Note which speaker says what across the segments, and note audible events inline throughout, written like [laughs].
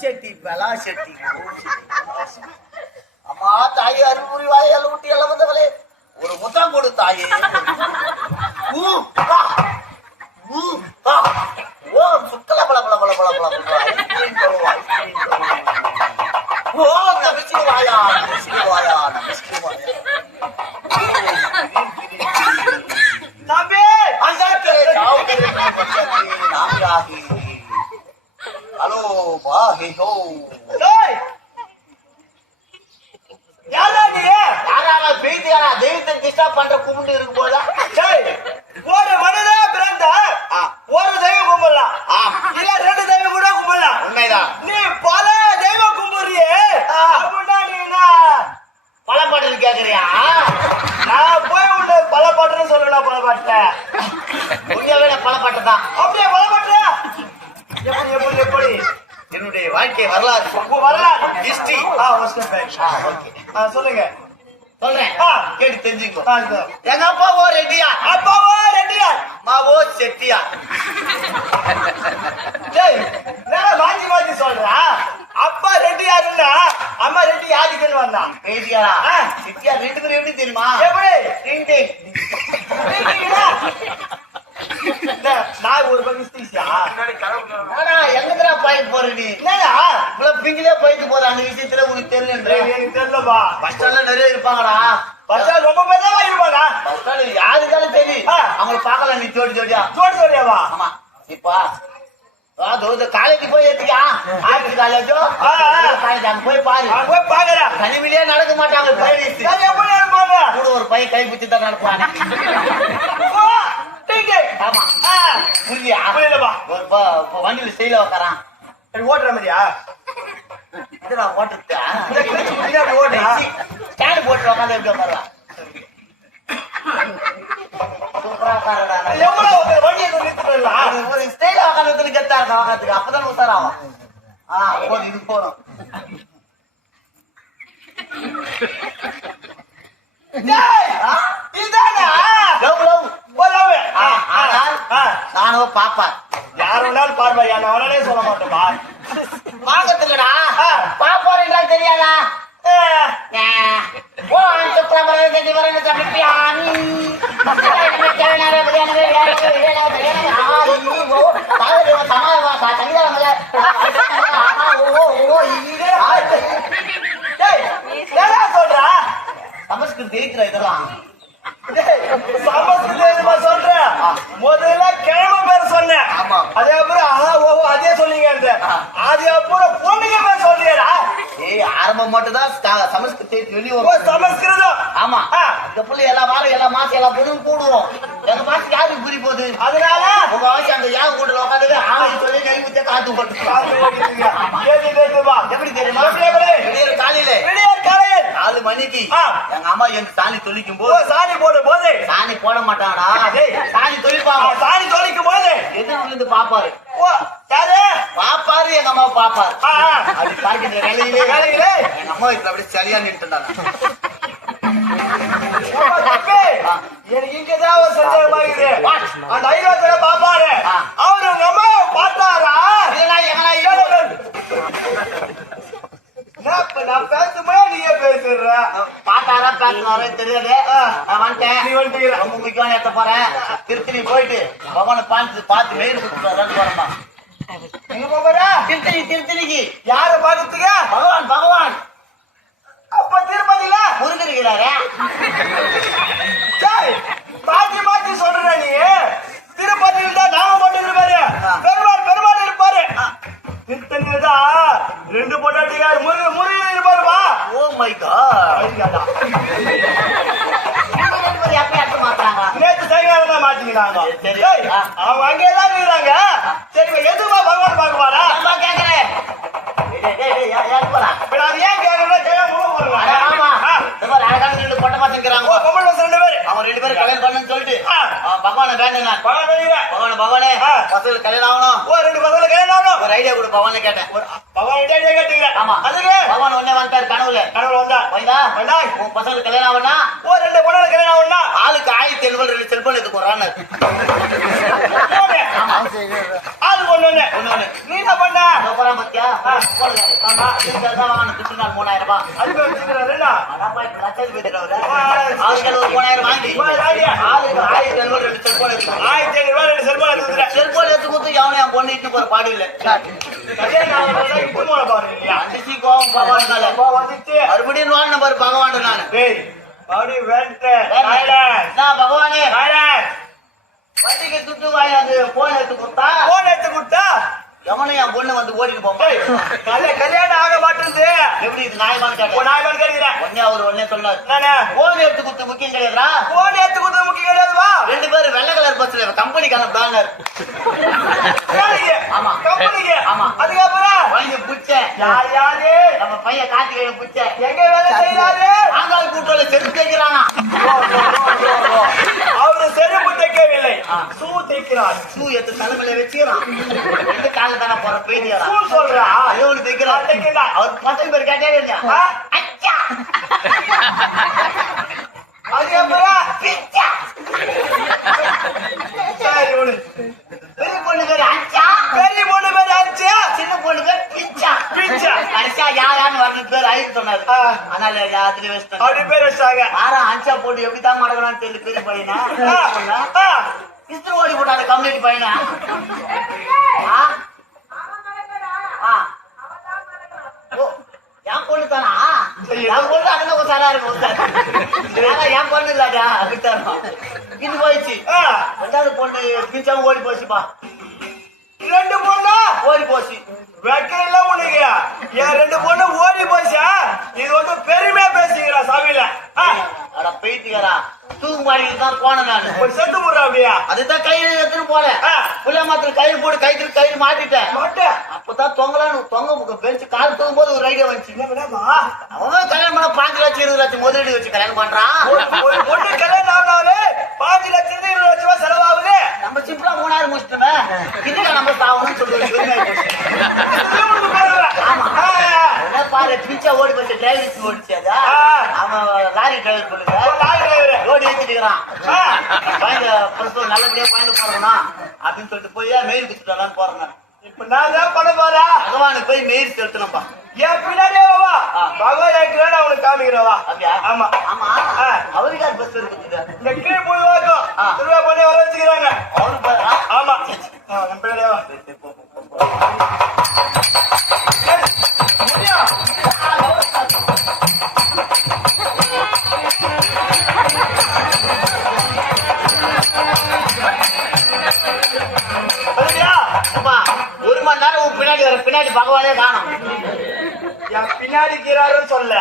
Speaker 1: செட்டி பலா செட்டி. அம்மா தாய் அறிவுரி வாயால் ஊட்டி எல்லாம் வந்தவளே. ஒரு முத்தம் கொடு தாயே. ஓ சுத்தல பல பல பல பல பல ஓ நமஸ்கி
Speaker 2: வாயா
Speaker 1: நமஸ்கி வாயா நமஸ்கி வாயா. நபே அங்கே காவு நாங்காகி வாஹிஹோ.
Speaker 2: டேய் யாரா நீ?
Speaker 1: தெய்வத்தை டிஸ்டர்ப் கும்பிட்டு இருக்கு போதா
Speaker 2: டேய் ஒரு மனிதா பிறந்தா ஒரு தெய்வம் கும்பிடலாம். இல்ல ரெண்டு தெய்வம் கூட கும்பிடலாம்.
Speaker 1: உண்மைதான்.
Speaker 2: நீ பல தெய்வம் கும்பிடுறியே. அப்படின்னா நீனா
Speaker 1: பல பாட்டு கேக்குறியா?
Speaker 2: நான் போய் உள்ள பல பாட்டுன்னு சொல்லலாம் பல பாட்டுல
Speaker 1: உண்மையாவே நான்
Speaker 2: அப்படியே பல பாட்டு
Speaker 1: என்னுடைய வாழ்க்கை வரலாறு.
Speaker 2: வரலாறு. ஆ சொல்லுங்க.
Speaker 1: சொல்றேன். கேட்டு தெரிஞ்சுக்கோ. எங்க அப்பாவோ ரெட்டியா
Speaker 2: அப்பாவா ரெட்டியார்.
Speaker 1: அம்மாவோ செட்டியா
Speaker 2: டேய் வேற மாத்தி மாத்தி சொல்றா? அப்பா ரெட்டியாருன்னா அம்மா ரெட்டி யாருக்குன்னு வந்தான்
Speaker 1: ரெட்டியாரா?
Speaker 2: ஆ.
Speaker 1: செட்டியா ரெண்டு பேரும் எப்படி தெரியுமா?
Speaker 2: எப்படி?
Speaker 1: அந்த விஷயத்துல உனக்கு தெரியல
Speaker 2: தெரியலப்பா.
Speaker 1: பஸ் ஸ்டாண்ட்ல நிறைய இருப்பாங்கடா.
Speaker 2: பச்சா ரொம்ப பேர் தான் இருப்பாங்க
Speaker 1: பஸ் ஸ்டாண்ட் யாருக்காலும் தெரியும். அவங்கள பார்க்கல நீ ஜோடி ஜோடியா?
Speaker 2: ஜோடி ஜோடியாவா?
Speaker 1: ஆமா. இப்பா காலேஜ் போய் எடுத்துக்கா ஆர்ட்ஸ் காலேஜோ அங்க போய் பாரு.
Speaker 2: போய்
Speaker 1: தனிமையிலே நடக்க மாட்டாங்க
Speaker 2: இருப்பாங்க
Speaker 1: கூட ஒரு பையன் கை பிடிச்சி தான். ஆமா. புரியா ஒரு ப- வண்டியில ஸ்டைல உக்காரான்.
Speaker 2: ஓட்டுற மாதிரியா? குடிக்க அப்படி ஓட்டுறா
Speaker 1: ஸ்டாண்ட் போட்டு உட்காந்து எப்படி அப்பதான் இது நானும் பாப்பா.
Speaker 2: யார் வேணாலும் பார்ப்பா, சொல்ல மாட்டேன்பா.
Speaker 1: பாக்கத்துலடா இருக்கிற இதெல்லாம்
Speaker 2: டேய், சமஸ்கிருதமா சொல்ற? முதல்ல கிழமை பேர் சொன்னேன். அதே அப்புறம் ஆஹா, ஓஹோ, அதே சொன்னீங்கன்ற.
Speaker 1: ஆ.
Speaker 2: அது அப்புறம் பொண்ணுங்க பேர் சொல்றியேடா?
Speaker 1: ஏய் ஆரம்பம் மட்டும் தான் சமஸ்கிருத் வெளியே வரும்
Speaker 2: சமஸ்கிருதம்.
Speaker 1: ஆமா. இந்த புள்ளி எல்லா வாரம் எல்லா மாசம் எல்லா பொண்ணும் கூடுவோம் எங்க மாசம் யாருக்கு புரி போகுது
Speaker 2: அதனால
Speaker 1: உங்க ஆட்சி அந்த யாக கூட்டல உட்காந்து ஆவி சொல்லி கை ஊத்த காத்து போட்டு? எப்படி தெரியுமா காலையில். நாலு மணிக்கு. எங்க அம்மா எங்க சாணி தொளிக்கும்
Speaker 2: ஓ,
Speaker 1: போது
Speaker 2: சாணி போடும் போது
Speaker 1: சாணி போட மாட்டாடா.
Speaker 2: டேய்.
Speaker 1: சாணி
Speaker 2: ஆ,
Speaker 1: தொளிப்பாங்க
Speaker 2: சாணி தொலைக்கும் போது
Speaker 1: எதிர்ல இருந்து பாப்பாரு?
Speaker 2: யாரு?
Speaker 1: பாப்பாரு எங்க அம்மா பாப்பாரு. அப்படி பார்க்கின்ற வேலையிலே.
Speaker 2: வேலையிலே?
Speaker 1: எங்க அம்மா இப்ப அப்படியே சரியா நின்றுட்டாங்க.
Speaker 2: அப்பா, தம்பி, எனக்கு இங்கதான் ஒரு சந்தேகமா இருக்குது.
Speaker 1: What?
Speaker 2: அந்த ஐரோப்பிய பாப்பாரு
Speaker 1: ஆ.
Speaker 2: அவரு உங்க அம்மாவை பார்த்தாரா
Speaker 1: இதெல்லாம் எங்கெல்லாம்
Speaker 2: இல்ல,
Speaker 1: இருக்கு?
Speaker 2: இல்ல, இல்ல. நான் இப்ப நான் பேசும்போது நீயே பேசுற
Speaker 1: பாத்தாரா பேசினாரோ தெரியாது
Speaker 2: ஆ.
Speaker 1: நான் வந்துட்டேன்
Speaker 2: நீ வந்துட்டீங்க.
Speaker 1: ரொம்ப முக்கியமான இடத்த போறேன் திருத்தணி போயிட்டு பகவானை பார்த்து பார்த்து மெயில் கொடுத்துட்டு போறேன்
Speaker 2: எங்க போறா
Speaker 1: திருத்தணி திருத்தணிக்கு.
Speaker 2: யார பாக்கிறதுக்கு
Speaker 1: பகவான் பகவான்.
Speaker 2: அப்ப திருப்பதியில டேய், மாத்தி மாத்தி சொல்ற நீ. திருப்பதியில் தான் நாம மட்டும் இருப்பாரு. பெருமாள் பெருமாள் இருப்பாரு. திருத்தணியில் தான் ரெண்டு பொண்டாட்டிக்கார் முருகன் முருகன் இருப்பாருப்பா
Speaker 1: ஓ மை காட்
Speaker 2: அவங்க அங்கே தான் இருக்கிறாங்க. சரி எதுவா பகவான் பார்க்க போறா
Speaker 1: அம்மா கேக்குறேன்
Speaker 2: அது ஏன் போடுவாங்க
Speaker 1: ஆமா. அழகான ரெண்டு பொட்டை
Speaker 2: பொம்பளை பசங்க ரெண்டு பேரு.
Speaker 1: அவங்க ரெண்டு பேரும் கல்யாணம் பண்ணணும்னு சொல்லிட்டு. பகவானை வேண்டுங்க
Speaker 2: பகவான்
Speaker 1: பகவான. பசங்களுக்கு கல்யாணம் ஆகணும்
Speaker 2: ஓ ரெண்டு பசங்க கல்யாணம் ஆகணும்
Speaker 1: ஒரு ஐடியா கொடு கேட்டேன்
Speaker 2: கிட்டே கேட்டீங்க
Speaker 1: ஆமா
Speaker 2: அதுக்கு
Speaker 1: பகவான் உடனே வந்துட்டாரு கனவுல
Speaker 2: கனவு வந்தா
Speaker 1: வைதா
Speaker 2: வந்தாய்.
Speaker 1: உன் பசங்களுக்கு கல்யாணம் ஆகணும்னா
Speaker 2: ஓ ரெண்டு பொண்ணு கல்யாணம் ஆகணும்னா
Speaker 1: ஆளுக்கு ஆயிரத்தி எழுபது ரெண்டு செல்போன் எடுத்து. ஆமா
Speaker 2: ஆள் ஒண்ணு ஒண்ணு.
Speaker 1: ஒண்ணு ஒண்ணு.
Speaker 2: நீ என்ன பண்ண
Speaker 1: பாத்தியா? ஆமா, நாள் மூணாயிரம் ரூபாய்.
Speaker 2: அதுக்கு.
Speaker 1: ஆளுக்கு ஒரு மூணாயிரம் வாங்கி. ஆளுக்கு ஆயிரத்தி ஐநூறு ரெண்டு செல்போன் எடுத்துக்கோ.
Speaker 2: ஆயிரத்தி ரூபாய் ரெண்டு செல்போன் எடுத்து கொடுத்துறேன்.
Speaker 1: எடுத்து கொடுத்து எவனையும் என் பொண்ணு இட்டு போற பாடு இல்ல. அடிச்சு. கோவம். மறுபடியும் நோண்ட பாரு பகவான் நானு. பகவானே. வண்டிக்கு துட்டு வாங்கி அது போன் எடுத்து கொடுத்தா?
Speaker 2: போன் எடுத்து கொடுத்தா?
Speaker 1: எவனும் என் பொண்ணு வந்து ஓடிட்டு போங்க
Speaker 2: கல்யாணம் ஆக மாட்டேங்குது.
Speaker 1: எப்படி இது நியாயமான
Speaker 2: உன்
Speaker 1: கேட்டேன்?
Speaker 2: நாய் மேல கேட்கிறேன்.
Speaker 1: உடனே அவர் உடனே சொன்னார். போன் எடுத்து கொடுத்து முக்கியம் கிடையாதுடா.
Speaker 2: போன் எடுத்து கிடையாதுவா?
Speaker 1: ரெண்டு பேரும் வெள்ளை கலர் பஸ்ல கம்பெனிக்கான பேனர்
Speaker 2: வேலைக்கு.
Speaker 1: ஆமா.
Speaker 2: கம்பெனிக்கு.
Speaker 1: ஆமா.
Speaker 2: அதுக்கப்புறம்
Speaker 1: வாங்கி புடிச்சேன்
Speaker 2: யார் யாரு?
Speaker 1: நம்ம பையன் கார்த்திகேயன் புடிச்சேன்
Speaker 2: எங்க வேலை செய்யறாரு?
Speaker 1: ஆங்கால் கூட்டோட செருப்பு தைக்கிறானா
Speaker 2: அவரு செருப்பு தைக்கவில்லை. சூ தைக்கிறார்
Speaker 1: ஷூ எடுத்து தலைமையில வச்சுக்கிறான் ரெண்டு காலில் தானே போற பெயிண்டியரா
Speaker 2: சூ சொல்றா
Speaker 1: அதே ஒன்று தைக்கிறான். அவர் பசங்க பேர் கேட்டே இல்லையா? அச்சா
Speaker 2: அதுக்கப்புறம்
Speaker 1: பிச்சா
Speaker 2: சரி விடு.
Speaker 1: பெரிய பொண்ணு பேர் அச்சா
Speaker 2: பெரிய பொண்ணு பேர் ஆச்சு
Speaker 1: சின்ன பொண்ணு பேர் பிச்சா
Speaker 2: பிச்சா.
Speaker 1: கடைசியா யாரான்னு வந்து பேர் ஆயிட்டு சொன்னாரு. அதனால யாத்திரை வச்சுட்டாங்க
Speaker 2: அப்படி பேர் வச்சாங்க.
Speaker 1: ஆறா அஞ்சா போட்டு எப்படி தான் மடக்கலாம்னு தெரியல பெரிய பையனா. இஸ்திரி ஓடி போட்டாரு கம்யூனிட்டி பையனா? என் பொண்ணு தானா? என் பொண்ணு அண்ணன் ஒரு சாரா இருக்கும். ஒரு சார். ஆனா என் பொண்ணு இல்லாடா விட்டாரு இது போயிடுச்சு. ரெண்டாவது பொண்ணு பிஞ்சாம ஓடி போச்சுப்பா.
Speaker 2: ரெண்டு பொண்ணா?
Speaker 1: ஓடி போச்சு.
Speaker 2: வெக்கையில உனக்கு என் ரெண்டு பொண்ணு ஓடி போச்சா? இது வந்து பெருமையா பேசிக்கிறா சாமியில.
Speaker 1: அட போயிட்டுக்கிறா தூக்கு மாடிக்கு தான் போனேன் நானு.
Speaker 2: ஒரு செத்து அப்படியா?
Speaker 1: அதுதான் கயிறு எடுத்துன்னு
Speaker 2: ஆ.
Speaker 1: புள்ள மாத்திரம் கயிறு போட்டு கயிறு கயிறு மாட்டிட்டேன். அப்பதான் தொங்கலான்னு தொங்க பெருச்சு கால் தூங்கும் போது ஒரு ஐடியா வந்துச்சு? அவன் கல்யாணம் பண்ண பாஞ்சு லட்சம் இருபது லட்சம் முதலீடு வச்சு கல்யாணம் பண்றான்.
Speaker 2: ஒரு ஒரு பொண்ணு கல்யாணம் ஆனாலே பாஞ்சு லட்சம் இருபது லட்சம் ரூபாய் செலவாகுது.
Speaker 1: நம்ம சிம்பிளா மூணாயிரம் முடிச்சிட்டோமே. இதுக்கு நம்ம சாகணும்னு சொல்லி [laughs] ஒரு பெருமையா போச்சு.
Speaker 2: இதுல உனக்கு பரவாயில்ல.
Speaker 1: ஆமா.
Speaker 2: ஆ.
Speaker 1: பிச்சா ஓடி போச்சு டிரைவர் ஓடிச்சு அதா. அவன் லாரி டிரைவர் பண்ணுங்க
Speaker 2: லாரி டிரைவரு.
Speaker 1: ரோடு ஏற்றிட்டுக்கிறான்
Speaker 2: ஆ.
Speaker 1: பயந்து பொறுத்து நல்லபடியா பயந்து போறோம்னா அப்படின்னு சொல்லிட்டு போய் மெயில் போறேன் நான்.
Speaker 2: இப்ப நான் தான் பண்ண போறா
Speaker 1: பகவானுக்கு போய் மெயில் செலுத்தணும்ப்பா
Speaker 2: என் பின்னாடியே வா. பகவான் இருக்கிறேன் அவனுக்கு காமிக்கிறவா ஆமா.
Speaker 1: ஆமா. அவருக்கு அது பஸ் இருக்குது
Speaker 2: இந்த கீழ் போய் வாக்கும்
Speaker 1: ஆ.
Speaker 2: திருவிழா பண்ணி வர வச்சுக்கிறாங்க.
Speaker 1: ஆ,
Speaker 2: ஆமா. என் பின்னாடியே வா.
Speaker 1: பின்னாடி
Speaker 2: இருக்கிறாருன்னு சொல்ல.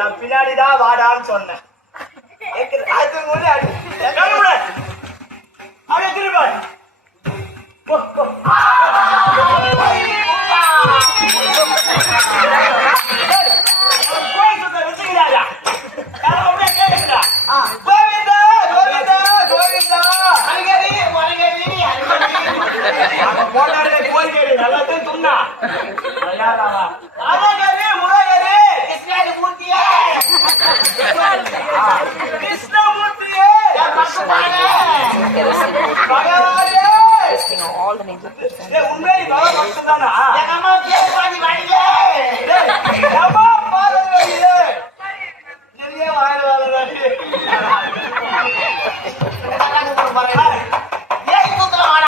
Speaker 2: என் பின்னாடி தான் வாடான்னு சொன்னேன் கேக்குது? அது முன்னாடி